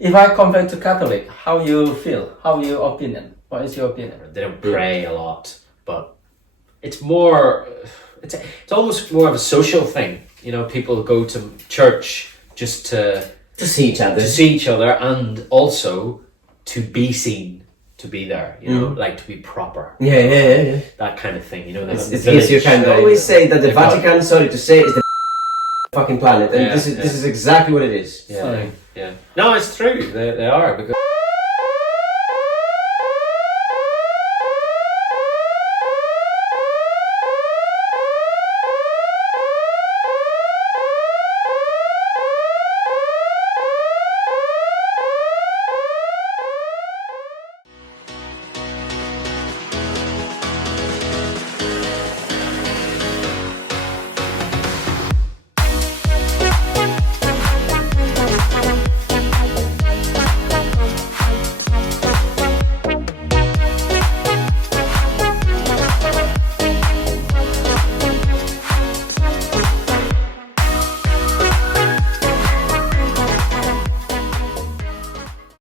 If I compare to Catholic, how you feel? How your opinion? What is your opinion? They don't pray a lot, but it's more. It's almost more of a social thing. You know, people go to church just to see each other, and also to be seen, to be there. You know, like to be proper. Yeah. That kind of thing. You know, it's easier kind. I always say that the Vatican, sorry to say, is the fucking planet, and this is exactly what it is. Yeah. No, it's true. They are because.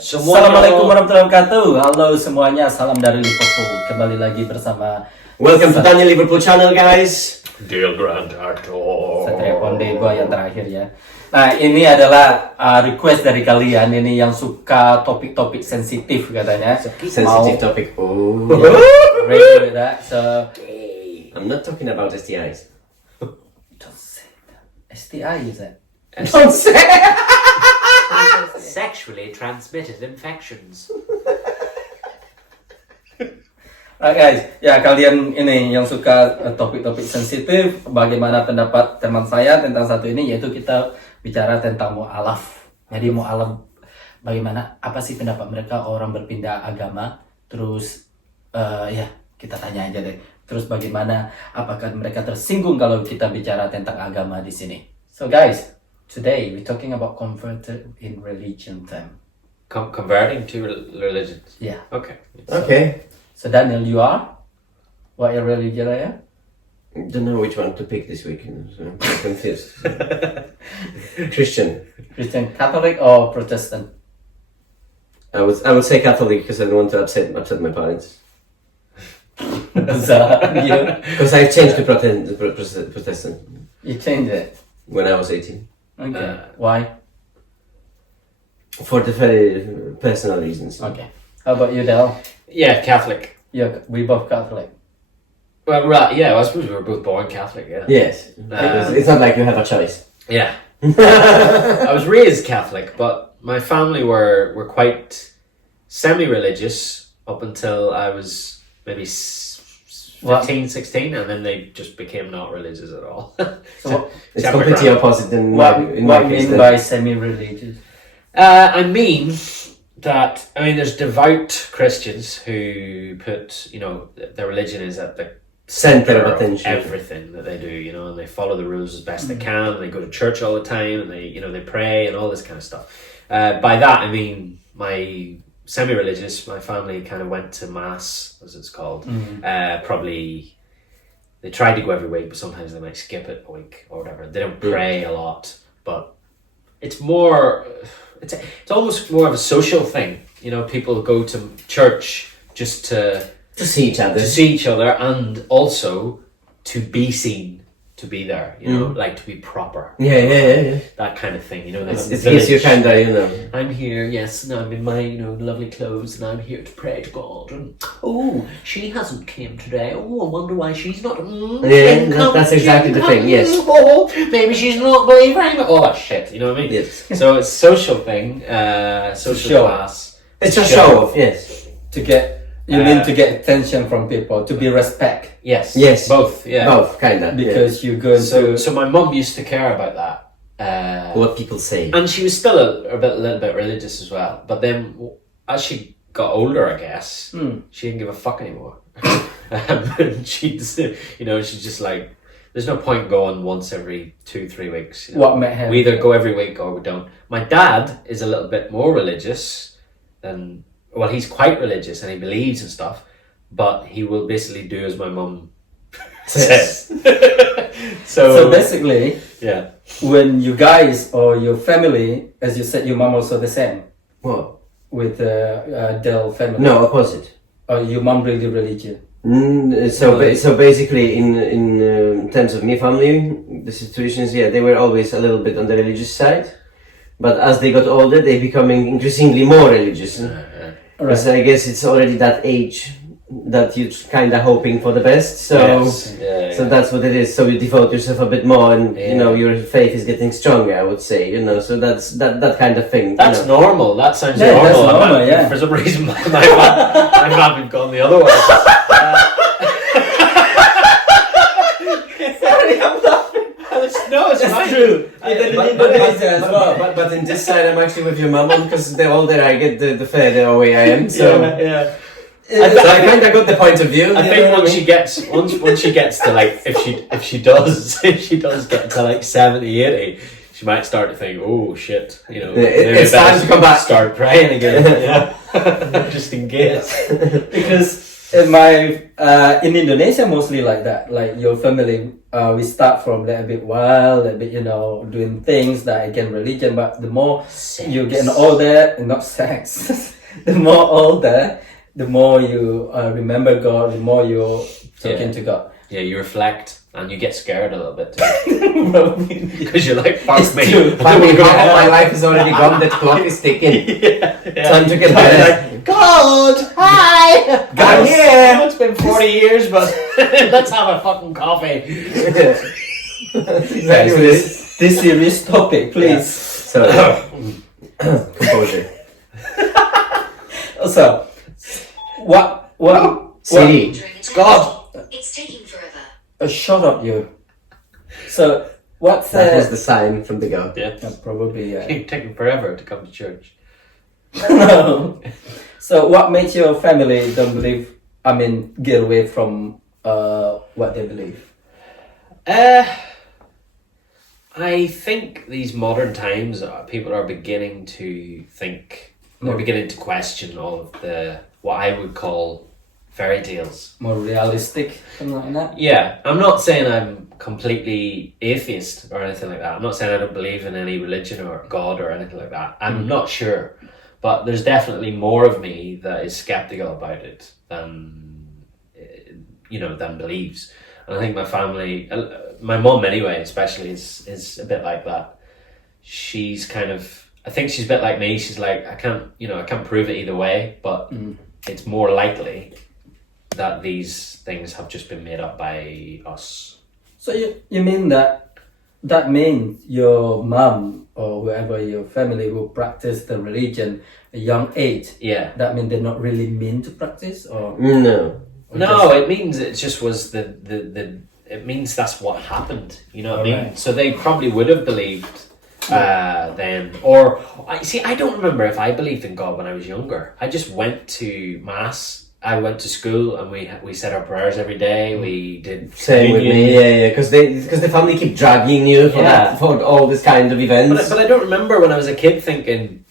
Assalamualaikum warahmatullahi wabarakatuh. Halo semuanya, salam dari Liverpool. Kembali lagi bersama Welcome to Tanya Liverpool channel, guys. Deal Grand Actor Satria Ponde, gua yang terakhir ya. Nah, ini adalah request dari kalian ini yang suka topik-topik sensitif katanya. Sensitive topic. Oh. Ready with that? So I'm not talking about STIs. don't say that. STI is it? Don't say. Sexually transmitted infections. Right guys, ya kalian ini yang suka topik-topik sensitif, bagaimana pendapat teman saya tentang satu ini, yaitu kita bicara tentang mualaf. Jadi mualaf, bagaimana, apa sih pendapat mereka orang berpindah agama, terus ya kita tanya aja deh. Terus bagaimana, apakah mereka tersinggung kalau kita bicara tentang agama di sini? So guys, today we're talking about converted in religion term. Converting to religion. Yeah. Okay. Okay. So Daniel, you are? What your religion are you? Don't know which one to pick this week. So I'm confused. Christian, Catholic or Protestant? I would say Catholic because I don't want to upset my parents. Because I changed to Protestant. You changed it When I was 18. Okay. Why? For the very personal reasons. Okay. How about you, Del? Yeah, Catholic. Yeah, we both Catholic. Well, right. Yeah, I suppose we were both born Catholic. Yeah. Yes. It's not like you have a choice. Yeah. I was raised Catholic, but my family were quite semi-religious up until I was maybe 15, 16, and then they just became not religious at all. So it's completely opposite in what my case. mean by semi-religious? I mean that, there's devout Christians who put, their religion is at the center of attention, attention. Everything that they do, and they follow the rules as best they can, and they go to church all the time, and they pray and all this kind of stuff. By that, I mean my semi-religious, my family kind of went to mass, as it's called. Probably they tried to go every week, but sometimes they might skip it a week or whatever. They don't pray a lot, but it's more. It's almost more of a social thing. People go to church just to see each other, and also to be seen, to be there. Like to be proper. Yeah. That kind of thing. It's easier kind of, I'm here, yes, and I'm in my lovely clothes, and I'm here to pray to God. And she hasn't came today. I wonder why she's not. That's exactly the thing. Yes. Maybe she's not believing. All that shit. You know what I mean? Yes. So it's social thing, social class. It's a show off. Yes. To get. You mean to get attention from people, to be respect. Yes. Both. Yeah. Both, kind of. Because you go So my mum used to care about that. What people say. And she was still a little bit religious as well. But then, as she got older, I guess, she didn't give a fuck anymore. She's just like, there's no point going once every 2-3 weeks. What met him? We either go every week or we don't. My dad is a little bit more religious than. Well, he's quite religious and he believes and stuff, but he will basically do as my mum says. So basically, yeah. When you guys or your family, as you said, your mom also the same. What? with Del family? No, opposite. Your mom really religion? So basically, in terms of my family, the situations, they were always a little bit on the religious side, but as they got older, they becoming increasingly more religious. Because I guess it's already that age that you're kind of hoping for the best. So so that's what it is. So you devote yourself a bit more, and your faith is getting stronger, I would say. So that's that kind of thing. That's normal. That sounds Yeah, normal. that's normal, yeah. For some reason, my family gone the other way. Sorry, I'm laughing. No, it's That's true. But in this side, I'm actually with your mum, because the older I get, the further away I am. So Yeah. so I kind of got the point of view. I think once she gets to like if she does get to like 70, 80, she might start to think, oh shit, maybe it's I better time to come back. start praying again. Just in case. Because in Indonesia mostly like that. Like your family, we start from a little bit wild, a bit doing things that against religion. But the more you getting older, not sex. The more older, the more you remember God, the more you're talking to God. Yeah, you reflect and you get scared a little bit too. Because you're like, fuck It's me. true. I mean, half of my life is already gone. That clock is ticking. Time to get better. God, hi! I'm here. It's been 40 years, but let's have a fucking coffee. Exactly what it is. This serious topic, please. So, composure. So, what? CD. It's God. It's taking forever. Shut up, you. So, what's That was the sign from the God. Yeah. probably It's taking forever to come to church. no. So, what makes your family don't believe? Get away from what they believe. I think these modern times, people are beginning to think, they're beginning to question all of the, what I would call fairy tales. More realistic, something like that. Yeah, I'm not saying I'm completely atheist or anything like that. I'm not saying I don't believe in any religion or God or anything like that. I'm not sure. But there's definitely more of me that is skeptical about it than believes. And I think my family, my mum anyway, especially, is a bit like that. She's kind of, I think she's a bit like me. She's like, I can't prove it either way, but it's more likely that these things have just been made up by us. So you mean that means your mom or whoever your family will practice the religion at a young age? Yeah. That means they're not really mean to practice, or No. No, it means it just was it means that's what happened. You know what I mean? Right. So they probably would have believed then. Or, I don't remember if I believed in God when I was younger. I just went to mass. I went to school and we said our prayers every day. We did Same with communion. me, because the family keep dragging you for all this kind of events. But I don't remember when I was a kid thinking,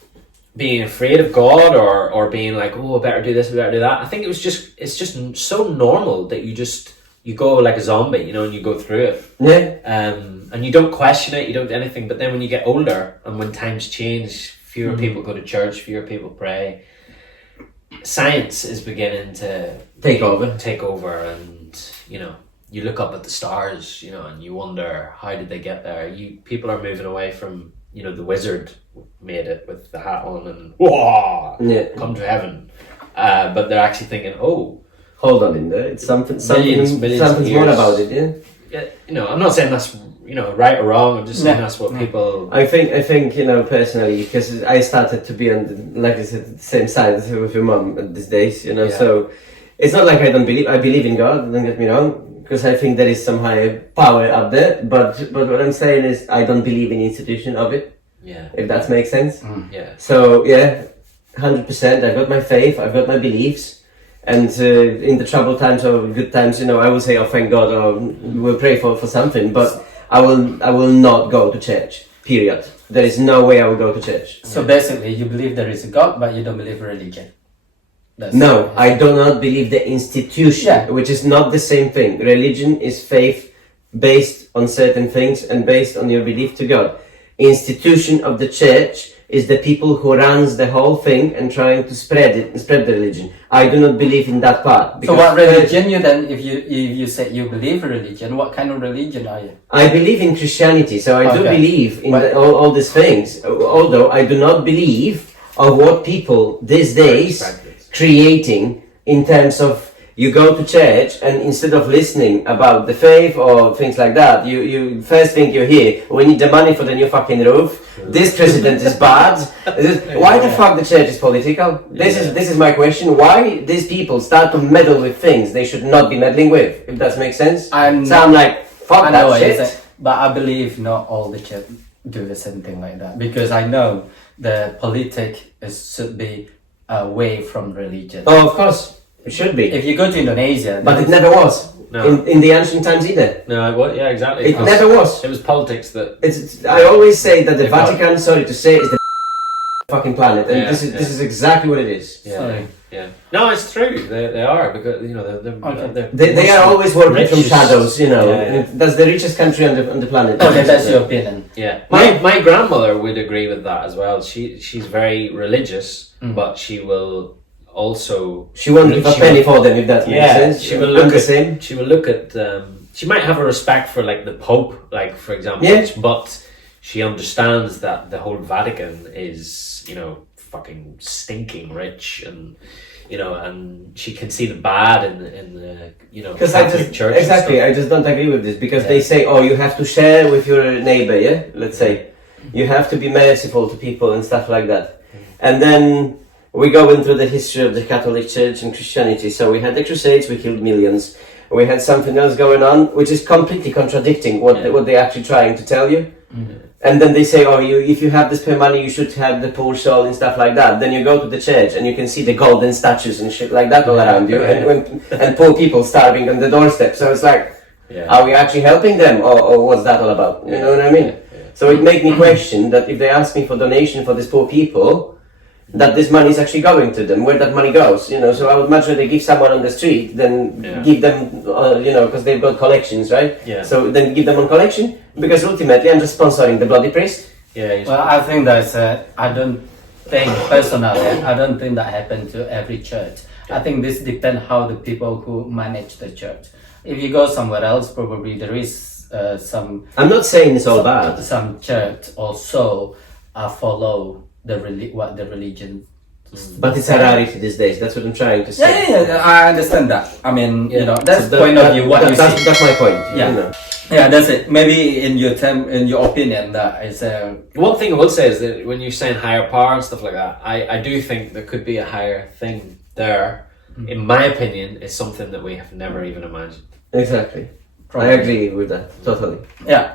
being afraid of God or being like, oh, I better do this, I better do that. I think it's just so normal that you go like a zombie, and you go through it. Yeah. And you don't question it, you don't do anything. But then when you get older and when times change, fewer people go to church, fewer people pray. Science is beginning to Take over. And you look up at the stars, and you wonder, how did they get there? People are moving away from, the wizard made it with the hat on and whoa, come to heaven. But they're actually thinking, oh, hold on in there. It's something millions of something's more years. about it, yeah. I'm not saying that's right or wrong. I'm just saying that's what people. I think personally, because I started to be on like I said, the same side with your mum these days, So it's not like I don't believe. I believe in God. Don't get me wrong, because I think there is some higher power up there. But what I'm saying is, I don't believe in the institution of it. Yeah. If that makes sense. Yeah. So 100%. I've got my faith. I've got my beliefs. And in the troubled times or good times, I will say, oh, thank God, or we'll pray for something. But I will not go to church, period. There is no way I will go to church. so basically you believe there is a God, but you don't believe religion. No, I do not believe the institution, which is not the same thing. Religion is faith based on certain things and based on your belief to God. Institution of the church is the people who runs the whole thing and trying to spread the religion. I do not believe in that part. So what religion you then, if you say you believe in religion, what kind of religion are you? I believe in Christianity, so I do Okay. believe in But- all these things, although I do not believe of what people these days creating in terms of you go to church and instead of listening about the faith or things like that, you first thing you hear, we need the money for the new fucking roof, this president is bad. Why the fuck the church is political? This is my question. Why these people start to meddle with things they should not be meddling with, if that makes sense? So I'm like, fuck I know that what you're shit. saying, but I believe not all the church do the same thing like that, because I know the should be away from religion. Oh, of course, it should be. If you go to Indonesia, But it never was. No. In the ancient times either. No, what? Yeah, exactly. It never was. It was politics that. I always say that the They got Vatican, sorry to say, is the fucking planet, and Yeah, this is exactly what it is. Yeah, Sorry. yeah. No, it's true. They are because Okay. They are always working from richest- shadows, you know. Yeah, yeah. That's the richest country on the planet. Okay, that's your opinion. Yeah, my grandmother would agree with that as well. She's very religious, but she will also She won't give a she penny will- for them, if that makes sense. she will I'm look the at same. she will look at she might have a respect for like the Pope, like for example, Yeah. but she understands that the whole Vatican is, you know, fucking stinking rich, and you know, and she can see the bad in the you know Because I Catholic just Church and exactly, stuff. I just don't agree with this because Yeah. they say, oh, you have to share with your neighbor, yeah. Let's say you have to be merciful to people and stuff like that, and then we go into the history of the Catholic Church and Christianity. So we had the Crusades, we killed millions. We had something else going on, which is completely contradicting what they're actually trying to tell you. And then they say, oh, if you have this pay money, you should have the poor soul and stuff like that. Then you go to the church and you can see the golden statues and shit like that all around you, and poor people starving on the doorstep. So it's like, are we actually helping them, or what's that all about? You know what I mean? So it made me question that if they ask me for donation for these poor people, that this money is actually going to them, where that money goes, you know. So I would much rather give someone on the street than give them, you know, because they've got collections, right? Yeah. So then give them on collection, because ultimately I'm just sponsoring the bloody priest. Yeah. Well, I think that's. I don't think personally. I don't think that happened to every church. I think this depends how the people who manage the church. If you go somewhere else, probably there is some. I'm not saying it's all bad. Some church also follow what the religion. But it's a rarity these days. That's what I'm trying to say. Yeah, I understand that. I mean, you know, that's So the point of view. What you see. that's my point. Yeah. You know. Yeah, that's it. Maybe in your opinion, that is. One thing I will say is that when you're saying higher power and stuff like that, I do think there could be a higher thing there. In my opinion, it's something that we have never even imagined. Exactly. Probably. I agree with that totally. Yeah,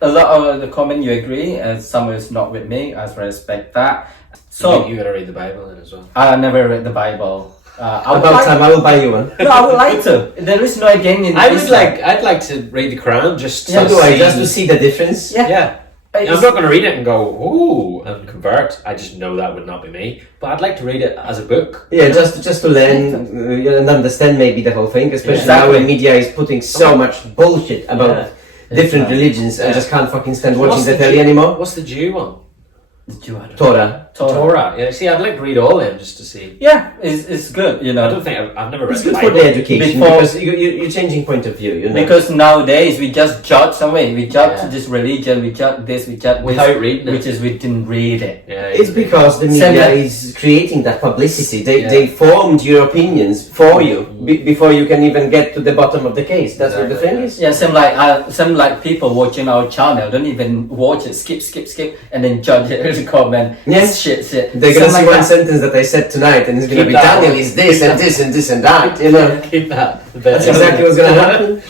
a lot of the comment you agree, and some is not with me. I respect that. So you gotta read the Bible then as well. I never read the Bible. About time, I will buy you one. No, I would like to. There is no again in Islam. I'd like to read the Quran just So do I, just to see the difference. Yeah. Yeah. I'm not going to read it and go, ooh, and convert. I just know that would not be me. But I'd like to read it as a book. Yeah, just to learn and understand maybe the whole thing, especially now when media is putting so much bullshit about different religions. I just can't fucking stand watching the telly anymore. What's the Jew one? Torah. Torah. Yeah, see, I'd like to read all of them just to see. Yeah, it's good. You know, I don't think I've never read It's the good for Bible. the education because you're changing point of view, you know. because nowadays we just judge somewhere. We judge Yeah. this religion. We judge this. We judge Without this, reading it. which is we didn't read it. Yeah, It's because the media is creating that publicity. They formed your opinions for you before you can even get to the bottom of the case. That's what the thing is. Yeah, some like people watching our channel don't even watch it, skip, and then judge it as a comment. Yeah. Shit. They're gonna Some see like one that. sentence that I said tonight, and it's gonna Keep be that Daniel one. is this and this and this and that. You know, Keep that. that's exactly what's gonna happen.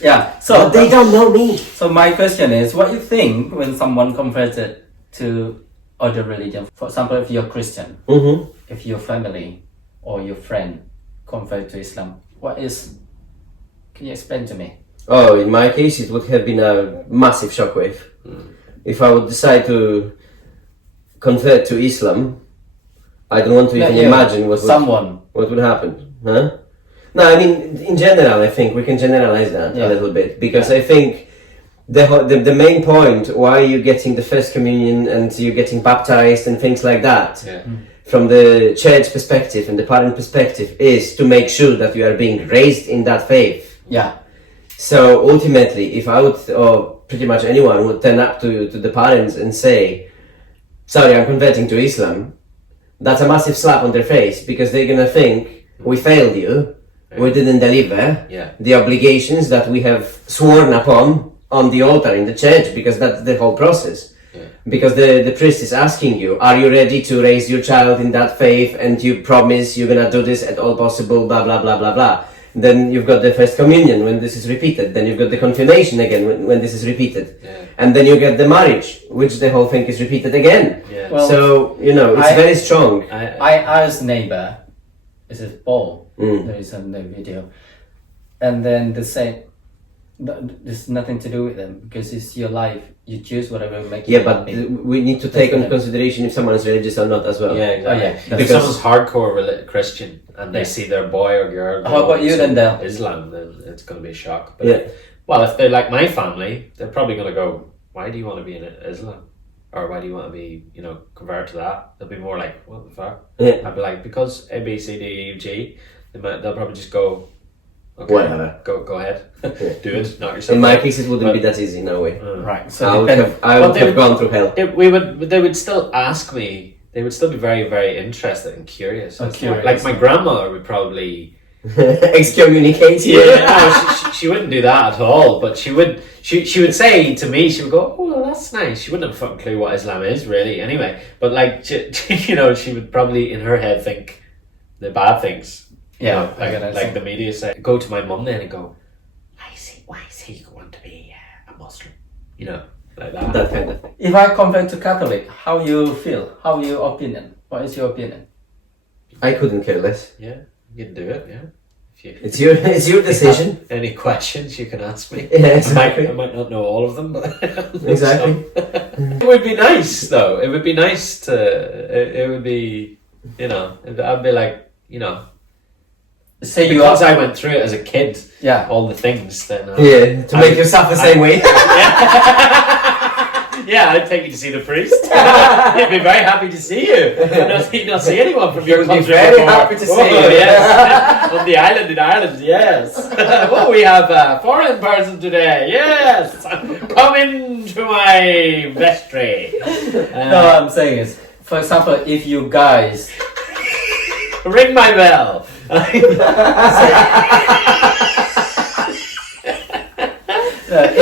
Yeah. But they don't know me. So my question is, what you think when someone converted to other religion? For example, if you're Christian, Mm-hmm. if your family or your friend convert to Islam, can you explain to me? Oh, in my case, it would have been a massive shockwave. If I would decide to convert to Islam, I don't want to even imagine what would happen. Huh? No, I mean, in general, I think we can generalize that a little bit because I think the main point why you're getting the first communion and you're getting baptized and things like that, from the church perspective and the parent perspective, is to make sure that you are being raised in that faith. Yeah. So ultimately, if I would, or pretty much anyone would turn up to the parents and say, sorry, I'm converting to Islam, that's a massive slap on their face, because they're gonna think, we failed you, we didn't deliver the obligations that we have sworn upon on the altar in the church, because that's the whole process. Because the priest is asking you, are you ready to raise your child in that faith, and you promise you're gonna do this at all possible, blah blah blah blah blah. Then you've got the first communion when this is repeated, then you've got the confirmation again when this is repeated, and then you get the marriage, which the whole thing is repeated again. Well, so it's very strong. I asked neighbor, is it Paul? There is a video, and then they say there's nothing to do with them, because it's your life. You choose whatever makes you happy. But we need to take into consideration if someone is religious or not as well. Yeah, exactly. If Because someone's hardcore Christian and they see their boy or girl How about you then, Del? Islam, then it's going to be a shock. But well, if they're like my family, they're probably going to go, why do you want to be in Islam? Or why do you want to be, convert to that? They'll be more like, what the fuck? I'd be like, because A, B, C, D, E, G, they'll probably just go, okay, whatever. Go ahead. Do it, not yourself. In my case, it wouldn't be that easy, no way. Right. I So would have gone through hell. They would still ask me. They would still be very, very interested and curious. Like my grandmother would probably excommunicate you. she wouldn't do that at all. But she would say to me, she would go, "Oh, well, that's nice." She wouldn't have a fucking clue what Islam is really, anyway. But like, she would probably in her head think the bad things. Yeah, like the media say. Go to my mum then and go, why is he going to be a Muslim? Like that. That kind of thing. if I convert to Catholic, how you feel? How your opinion? What is your opinion? I couldn't care less. Yeah, you can do it. Yeah. It's your decision. Any questions you can ask me. Yeah, exactly. I might not know all of them, but Exactly. It would be nice, though. It would be nice to. It would be, I'd be like, Say you because I went through it as a kid. Yeah. All the things. Then. To make yourself the same way. Yeah, I'd take you to see the priest. He'd be very happy to see you. He'd not see anyone from your country. Very before. happy to see you. Yes. On the island in Ireland, yes. We have a foreign person today. Yes. Come into my vestry. No, I'm saying is, for example, if you guys Ring my bell. if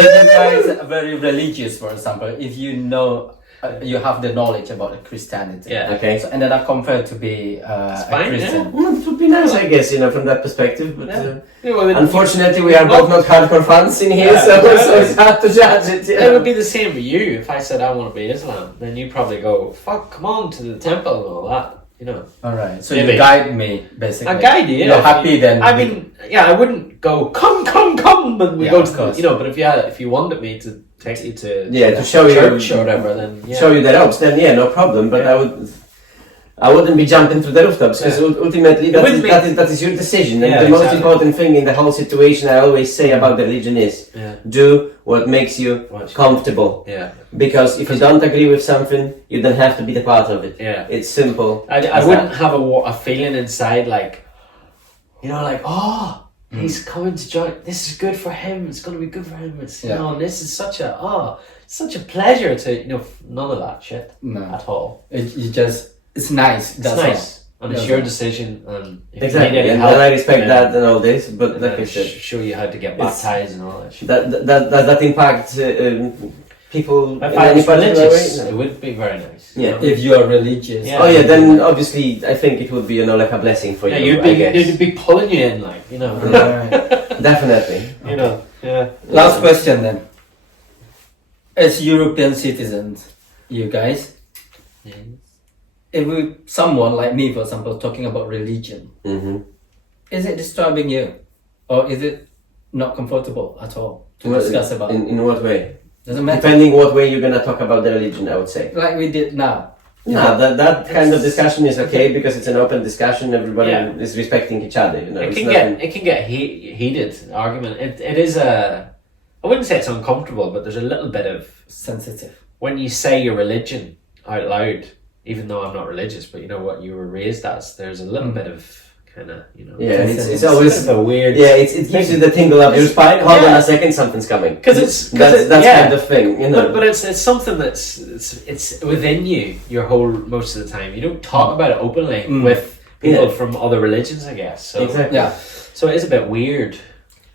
you guys are very religious, for example, if you know, you have the knowledge about Christianity, Okay. so, and then I convert to be a fine, Christian. It would be nice, I guess, from that perspective. But Well, unfortunately, we are both not hardcore fans in here, so it's hard to judge it. It would be the same for you. If I said I want to be Islam, then you probably go, "Fuck, come on to the temple and all that." All right, so Maybe. you guide me basically. I guide you. You're happy then. I mean, I wouldn't go, come, and we Yeah, go of to, course. but if you wanted me to take you to to show church you or whatever, then show you the ropes, then no problem. But I wouldn't be jumping through the rooftops, because ultimately that is your decision. And Yeah, the most exactly. important thing in the whole situation, I always say about the religion is do what makes you comfortable. Yeah. Because if you don't agree with something, you don't have to be the part of it. Yeah. It's simple. I wouldn't have a feeling inside like, he's coming to join. This is good for him. It's going to be good for him. It's, this is such a pleasure to, none of that shit at all. It's nice. It's That's nice. And it's Yeah. your decision. And if Exactly. you need any And help, I respect then- that and all this, but and like I then said, show you how to get baptized and all that shit. that impacts people If in I any was particular religious, way. it would be very nice. Yeah. if you are religious. Yeah. Oh yeah, then obviously I think it would be like a blessing for Yeah, you. you'd be pulling you in, like, Right. Definitely. yeah. Last question then. As European citizens, you guys, if someone like me, for example, talking about religion, is it disturbing you, or is it not comfortable at all to discuss about? In what way? Doesn't matter. Depending what way you're gonna talk about the religion, I would say. Like we did now. No, that kind of discussion is okay because it's an open discussion. Everybody is respecting each other. It can get heated argument. It is a I wouldn't say it's uncomfortable, but there's a little bit of sensitive. when you say your religion out loud, even though I'm not religious, but you know what you were raised as, there's a little bit of kind of, you know. Yeah, it's it's always a weird. Yeah, it gives you the tingle up your spine. Hold on a second, something's coming. Because that's kind of thing, you know. But it's something that's it's within you your whole most of the time. You don't talk about it openly with people from other religions, I guess. So Exactly. Yeah. so it is a bit weird.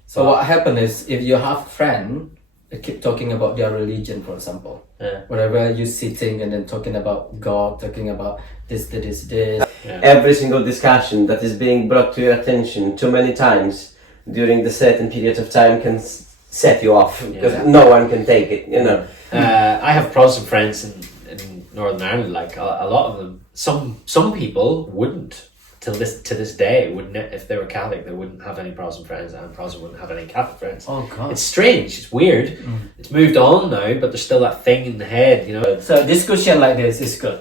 So what happened is, if you have friend keep talking about their religion, for example, wherever you're sitting and then talking about God, talking about this. Every single discussion that is being brought to your attention too many times during the certain period of time can set you off because no one can take it, you know. I have Protestant friends in Northern Ireland. Like a lot of them, some people wouldn't to this day wouldn't, if they were Catholic, they wouldn't have any Protestant friends, and Protestant wouldn't have any Catholic friends. Oh God! It's strange. It's weird. It's moved on now, but there's still that thing in the head, you know. So discussion like this is good.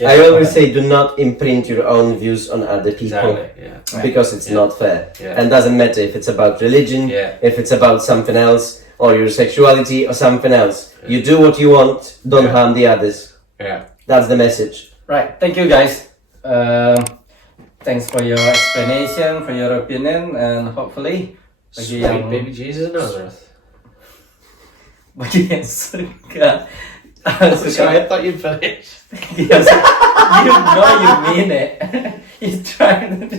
I always say, do not imprint your own views on other people. Exactly. Because it's not fair. Yeah. And doesn't matter if it's about religion, Yeah. if it's about something else, or your sexuality or something else. You do what you want, don't harm the others. Yeah. That's the message. Right. Thank you, guys. Thanks for your explanation, for your opinion, and hopefully bagi Sweet yang baby Jesus of Nazareth. bagi yang suka Sorry, I thought you'd finish. Yes, you know you mean it. You trying to.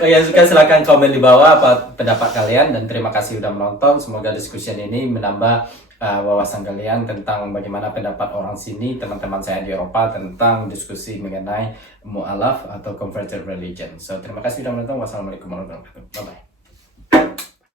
Bagi yang suka silakan komen di bawah apa pendapat kalian, dan terima kasih udah menonton. Semoga discussion ini menambah wawasan kalian tentang bagaimana pendapat orang sini, teman-teman saya di Eropa, tentang diskusi mengenai mualaf atau converted religion. So terima kasih sudah menonton. Wassalamualaikum warahmatullahi wabarakatuh. Bye bye.